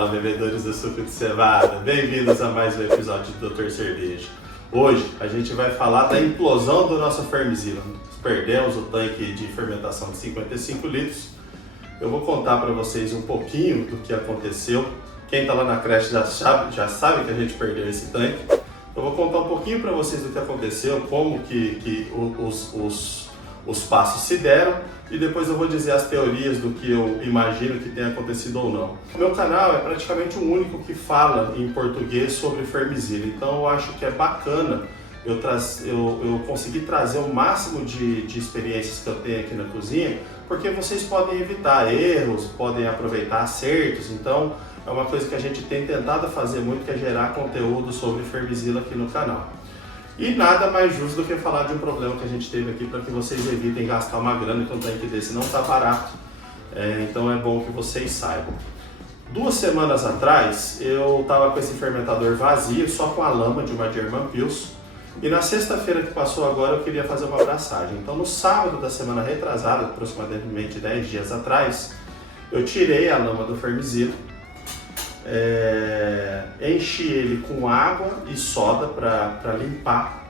Fala, bebedores do suco de cevada, bem-vindos a mais um episódio do Dr. Cerveja. Hoje a gente vai falar da implosão do nosso Fermezilla. Perdemos o tanque de fermentação de 55 litros. Eu vou contar para vocês um pouquinho do que aconteceu. Quem está lá na creche já sabe que a gente perdeu esse tanque. Eu vou contar um pouquinho para vocês do que aconteceu, como que os passos se deram, e depois eu vou dizer as teorias do que eu imagino que tenha acontecido ou não. O meu canal é praticamente o único que fala em português sobre Fermezilla, então eu acho que é bacana eu conseguir trazer o máximo de experiências que eu tenho aqui na cozinha, porque vocês podem evitar erros, podem aproveitar acertos. Então é uma coisa que a gente tem tentado fazer muito, que é gerar conteúdo sobre Fermezilla aqui no canal. E nada mais justo do que falar de um problema que a gente teve aqui, para que vocês evitem gastar uma grana, que um tanque desse não está barato. Então é bom que vocês saibam. 2 semanas atrás eu estava com esse fermentador vazio, só com a lama de uma German Pils. E na sexta-feira que passou agora eu queria fazer uma abraçagem. Então no sábado da semana retrasada, aproximadamente 10 dias atrás, eu tirei a lama do Fermezilla. Enchi ele com água e soda para limpar,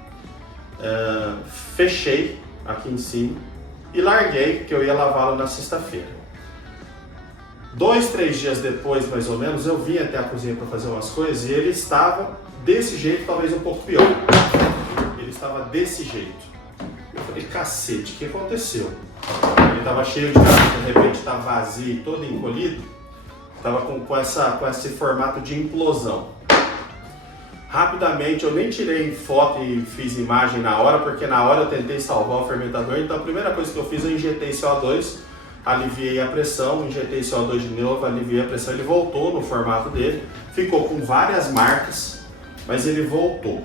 fechei aqui em cima e larguei, que eu ia lavá-lo na sexta-feira. 2, 3 dias depois, mais ou menos, eu vim até a cozinha para fazer umas coisas e ele estava desse jeito, talvez um pouco pior. Ele estava desse jeito. Eu falei, cacete, o que aconteceu? Ele estava cheio de água, de repente está vazio, todo encolhido. Estava com esse formato de implosão. Rapidamente, eu nem tirei foto e fiz imagem na hora, porque na hora eu tentei salvar o fermentador. Então a primeira coisa que eu fiz, eu injetei CO2, aliviei a pressão, injetei CO2 de novo, aliviei a pressão, ele voltou no formato dele. Ficou com várias marcas, mas ele voltou.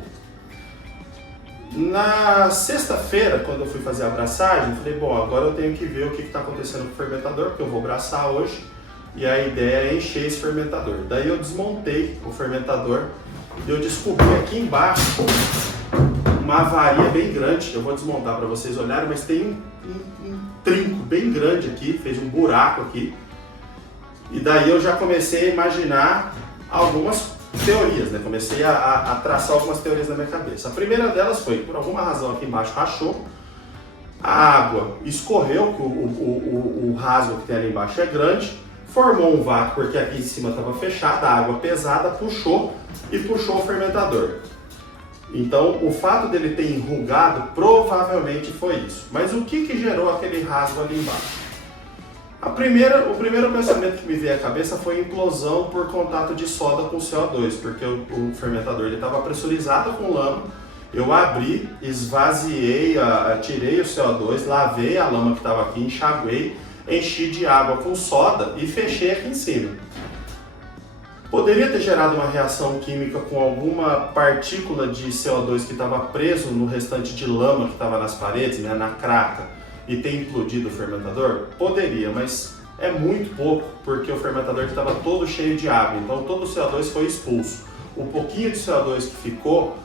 Na sexta-feira, quando eu fui fazer a abraçagem, eu falei, bom, agora eu tenho que ver o que está acontecendo com o fermentador, porque eu vou abraçar hoje. E a ideia é encher esse fermentador. Daí eu desmontei o fermentador e eu descobri aqui embaixo uma avaria bem grande. Eu vou desmontar para vocês olharem, mas tem um trinco bem grande aqui, fez um buraco aqui. E daí eu já comecei a imaginar algumas teorias, né? Comecei a traçar algumas teorias na minha cabeça. A primeira delas foi, por alguma razão aqui embaixo rachou, a água escorreu, que o rasgo que tem ali embaixo é grande, formou um vácuo porque aqui em cima estava fechado, a água pesada puxou o fermentador. Então o fato dele ter enrugado provavelmente foi isso. Mas o que gerou aquele rasgo ali embaixo? O primeiro pensamento que me veio à cabeça foi implosão por contato de soda com CO2, porque o fermentador estava pressurizado com lama. Eu abri, esvaziei, tirei o CO2, lavei a lama que estava aqui, enxaguei, enchi de água com soda e fechei aqui em cima. Poderia ter gerado uma reação química com alguma partícula de CO2 que estava preso no restante de lama que estava nas paredes, né, na craca, e ter implodido o fermentador? Poderia, mas é muito pouco, porque o fermentador estava todo cheio de água, então todo o CO2 foi expulso. O pouquinho de CO2 que ficou,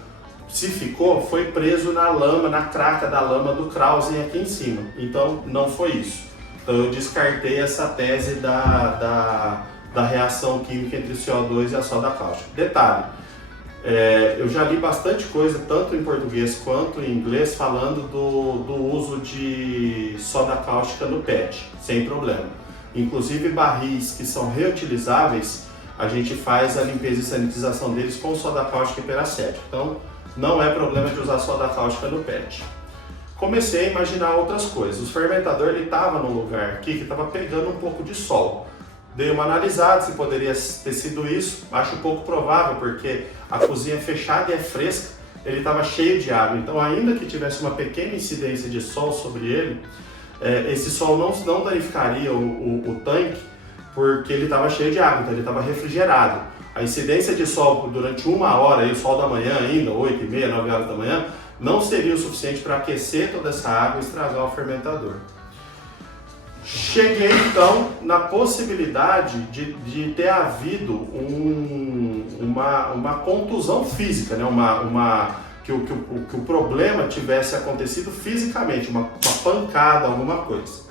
se ficou, foi preso na lama, na craca da lama do Krausen aqui em cima. Então não foi isso. Então eu descartei essa tese da reação química entre o CO2 e a soda cáustica. Detalhe, eu já li bastante coisa, tanto em português quanto em inglês, falando do uso de soda cáustica no PET, sem problema. Inclusive barris que são reutilizáveis, a gente faz a limpeza e sanitização deles com soda cáustica e peracético. Então não é problema de usar soda cáustica no PET. Comecei a imaginar outras coisas. O fermentador estava num lugar aqui que estava pegando um pouco de sol. Dei uma analisada se poderia ter sido isso. Acho pouco provável, porque a cozinha é fechada e é fresca. Ele estava cheio de água. Então, ainda que tivesse uma pequena incidência de sol sobre ele, esse sol não danificaria o tanque, porque ele estava cheio de água, então ele estava refrigerado. A incidência de sol durante 1 hora, aí, o sol da manhã ainda, 8h30, 9 horas da manhã, não seria o suficiente para aquecer toda essa água e estragar o fermentador. Cheguei então na possibilidade de ter havido uma contusão física, né? Que o problema tivesse acontecido fisicamente, uma pancada, alguma coisa.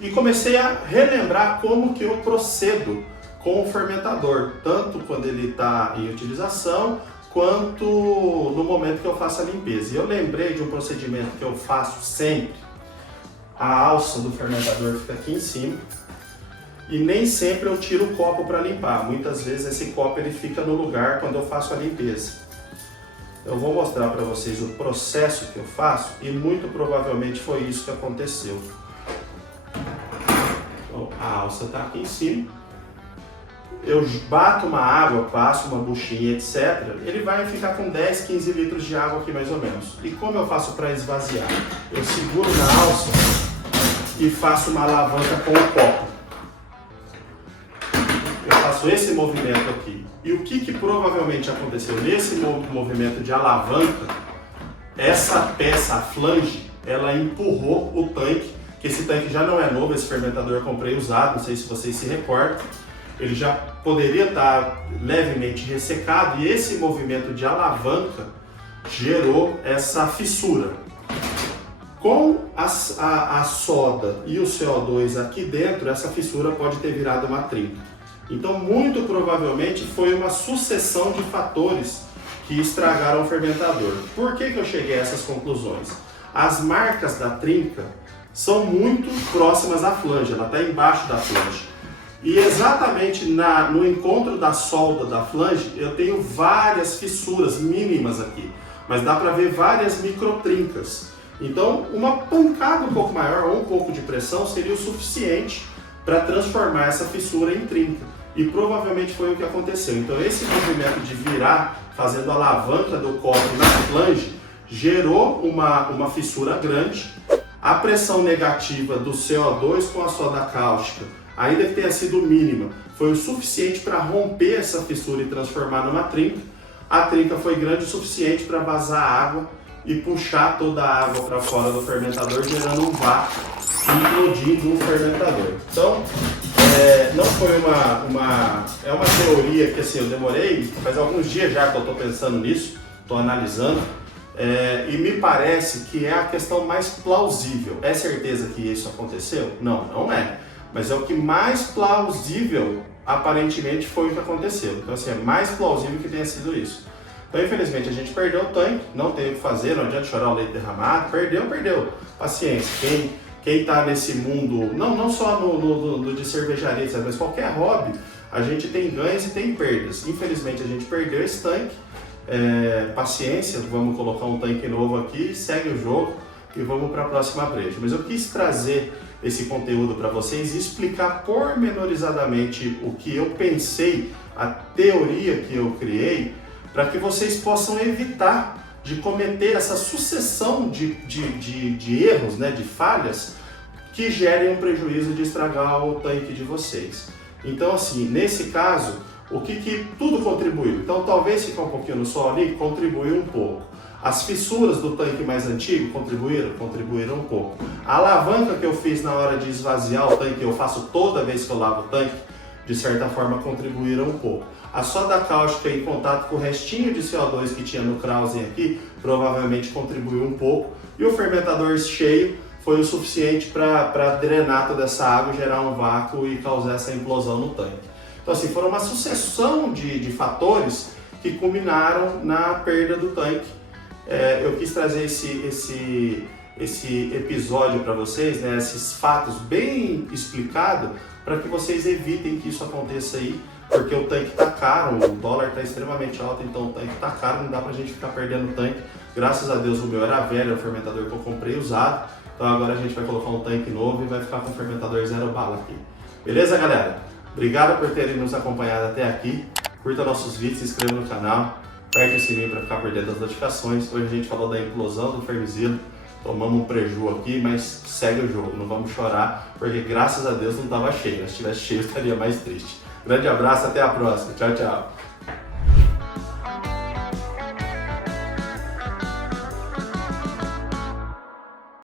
E comecei a relembrar como que eu procedo com o fermentador, tanto quando ele está em utilização, quanto no momento que eu faço a limpeza. E eu lembrei de um procedimento que eu faço sempre. A alça do fermentador fica aqui em cima e nem sempre eu tiro o copo para limpar. Muitas vezes esse copo ele fica no lugar quando eu faço a limpeza. Eu vou mostrar para vocês o processo que eu faço e muito provavelmente foi isso que aconteceu. Então, a alça está aqui em cima. Eu bato uma água, passo uma buchinha, etc. Ele vai ficar com 10, 15 litros de água aqui mais ou menos. E como eu faço para esvaziar? Eu seguro na alça e faço uma alavanca com o copo. Eu faço esse movimento aqui. E o que provavelmente aconteceu nesse movimento de alavanca? Essa peça, a flange, ela empurrou o tanque, que esse tanque já não é novo, esse fermentador eu comprei usado, não sei se vocês se recordam. Ele já poderia estar levemente ressecado e esse movimento de alavanca gerou essa fissura. Com a soda e o CO2 aqui dentro, essa fissura pode ter virado uma trinca. Então, muito provavelmente foi uma sucessão de fatores que estragaram o fermentador. Por que eu cheguei a essas conclusões? As marcas da trinca são muito próximas à flange, ela está embaixo da flange. E exatamente no encontro da solda da flange, eu tenho várias fissuras mínimas aqui, mas dá para ver várias microtrincas. Então, uma pancada um pouco maior ou um pouco de pressão seria o suficiente para transformar essa fissura em trinca. E provavelmente foi o que aconteceu. Então, esse movimento de virar, fazendo a alavanca do copo na flange, gerou uma fissura grande. A pressão negativa do CO2 com a soda cáustica, ainda que tenha sido mínima, foi o suficiente para romper essa fissura e transformar numa trinca. A trinca foi grande o suficiente para vazar água e puxar toda a água para fora do fermentador, gerando um vácuo, implodindo o fermentador. Então, não foi é uma teoria que assim, eu demorei, faz alguns dias já que eu estou pensando nisso, estou analisando, e me parece que é a questão mais plausível. É certeza que isso aconteceu? Não, não é. Mas é o que mais plausível, aparentemente, foi o que aconteceu. Então, assim, é mais plausível que tenha sido isso. Então, infelizmente, a gente perdeu o tanque, não tem o que fazer, não adianta chorar o leite derramado, perdeu. Paciência, quem está nesse mundo, não só no de cervejaria, mas qualquer hobby, a gente tem ganhos e tem perdas. Infelizmente, a gente perdeu esse tanque, paciência, vamos colocar um tanque novo aqui, segue o jogo e vamos para a próxima breja. Mas eu quis trazer esse conteúdo para vocês e explicar pormenorizadamente o que eu pensei, a teoria que eu criei, para que vocês possam evitar de cometer essa sucessão de erros, né, de falhas, que gerem um prejuízo de estragar o tanque de vocês. Então, assim, nesse caso, o que tudo contribuiu? Então, talvez ficar um pouquinho no sol ali contribuiu um pouco. As fissuras do tanque mais antigo contribuíram um pouco. A alavanca que eu fiz na hora de esvaziar o tanque, eu faço toda vez que eu lavo o tanque, de certa forma contribuíram um pouco. A soda cáustica em contato com o restinho de CO2 que tinha no Krausen aqui, provavelmente contribuiu um pouco. E o fermentador cheio foi o suficiente para drenar toda essa água, gerar um vácuo e causar essa implosão no tanque. Então, assim, foram uma sucessão de fatores que culminaram na perda do tanque. Eu quis trazer esse episódio para vocês, né, esses fatos bem explicados, para que vocês evitem que isso aconteça aí, porque o tanque está caro, o dólar está extremamente alto, então o tanque está caro, não dá para a gente ficar perdendo o tanque. Graças a Deus o meu era velho, é o fermentador que eu comprei usado, então agora a gente vai colocar um tanque novo e vai ficar com o fermentador zero bala aqui. Beleza, galera? Obrigado por terem nos acompanhado até aqui, curta nossos vídeos, se inscreva no canal, aperte o sininho para ficar por dentro das notificações. Hoje a gente falou da implosão do Fermizilo, tomamos um preju aqui, mas segue o jogo, não vamos chorar, porque graças a Deus não estava cheio, se estivesse cheio eu estaria mais triste. Grande abraço, até a próxima, tchau, tchau.